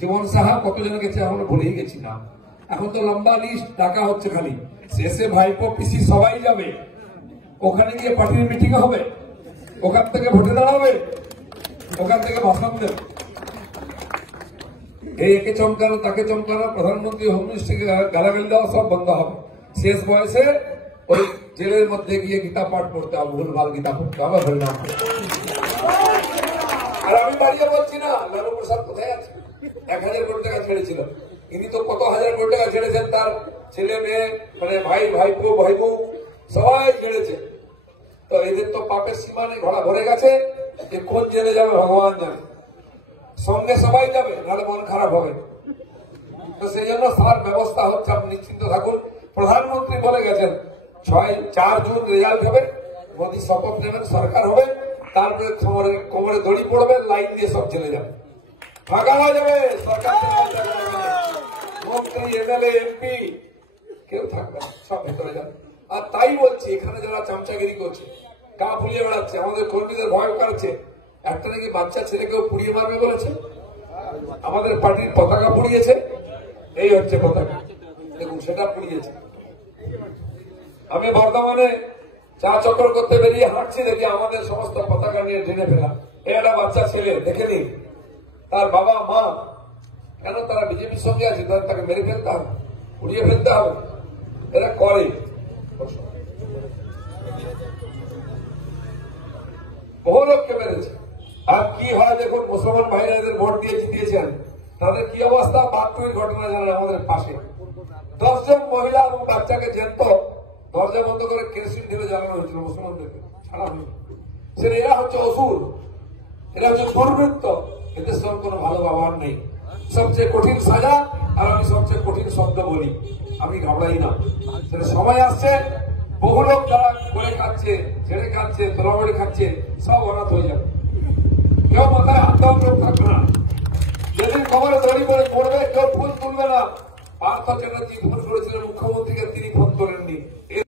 জীবন সাহা কতজন গেছে আমরা ভুলেই গেছি না। এখন তো লম্বা লিস্ট ডাকা হচ্ছে, খালি শেষে ভাইপো পিসি সবাই যাবে, ওখানে গিয়ে পার্টির মিটিং হবে, ওখান থেকে ভোটে দাঁড়াবে, ওখান থেকে ভাষণ দেবে। এই একে চমকানো তাকে চমকানো, প্রধানমন্ত্রী হোম মিনিস্টারকে গালাগালি দেওয়া সব বন্ধ হবে। শেষ বয়সে ওই জেলের মধ্যে গিয়ে গীতা পাঠ করতে হবে, ভুলভাল গীতা পড়তে হবে, হরিনাম। আর আমি বাড়িয়ে বলছি না লালু প্রসাদ কোথায় আছে, 1000 কোটি টাকা ছেড়েছিল, ইনি তো কত হাজার কোটি টাকা ছেড়েছেন, তার ছেলে মেয়ে মানে ভাই ভাইপো ভাইবু সবাই ছেড়েছে। তো এদের তো পাপের সীমা নেই, ঘোড়া ভরে গেছে, কোন জেলে যাবে ভগবান জানে, সঙ্গে সবাই যাবে, নাহলে মন খারাপ হবে। তো সেই জন্য তার ব্যবস্থা হচ্ছে, আপনি নিশ্চিন্ত থাকুন। প্রধানমন্ত্রী বলে গেছেন 4 জুন রেজাল্ট হবে, মোদী শপথ নেবেন, সরকার হবে, তারপরে কোমরে দড়ি পড়বে, লাইন দিয়ে সব চলে যাবে, ফাঁকা হয়ে যাবে সরকার, মন্ত্রী এমএলএ এমপি কেউ থাকবে না, সব ভেতরে যাবে। আর তাই বলছি, এখানে যারা চামচাগিরি করছে, গা ফুলিয়ে বেড়াচ্ছে, আমাদের কর্মীদের ভয় করাচ্ছে, একটা নাকি বাচ্চা ছেলেকেও পুড়িয়ে মারবে বলেছে, আমাদের পার্টির পতাকা পুড়িয়েছে, এই হচ্ছে পতাকা, দেখুন সেটা পুড়িয়েছে। আমি বর্ধমানে চা চক্র করতে বেরিয়ে হাঁটছি, দেখি আমাদের সমস্ত পতাকা নিয়ে টেনে ফেলা, একটা বাচ্চা ছেলে দেখে নিন, তার বাবা মা, কেন তারা বিজেপির সঙ্গে আছে, তাকে মেরে ফেলতে হবে, উড়িয়ে ফেলতে হবে, এরা করে। বহু লোককে মেরেছে। আর কি হয় দেখুন, মুসলমান ভাইরা এদের ভোট দিয়ে জিতিয়েছেন, তাদের কি অবস্থা, বাথরুমের ঘটনা জানেন আমাদের পাশে, 10 জন মহিলা এবং বাচ্চাকে জ্যান্ত দরজা বন্ধ করে কেরোসিন ঢেলে জ্বালানো হয়েছিল, মুসলমানদেরকে ছাড়া হয়েছিল। সেটা এরা হচ্ছে অসুর, এরা হচ্ছে দুর্বৃত্ত, এদের সঙ্গে কোনো ভালো ব্যবহার নেই। সবচেয়ে কঠিন সাজা, আর আমি সবচেয়ে কঠিন শব্দ বলি, আমি ঘাবড়াই না। সেটা সময় আসছে, বহু লোক যারা করে খাচ্ছে, ছেড়ে খাচ্ছে, তোলাবাড়ি খাচ্ছে, সব অনাথ হয়ে যাবে, কেউ মাথায় হাত দেওয়ার লোক থাকবে না। যেদিন খবরে দড়ি করে পড়বে, কেউ ফুল তুলবে না। পার্থ চ্যাটার্জি ফোন করেছিলেন মুখ্যমন্ত্রীকে, তিনি ফোন করে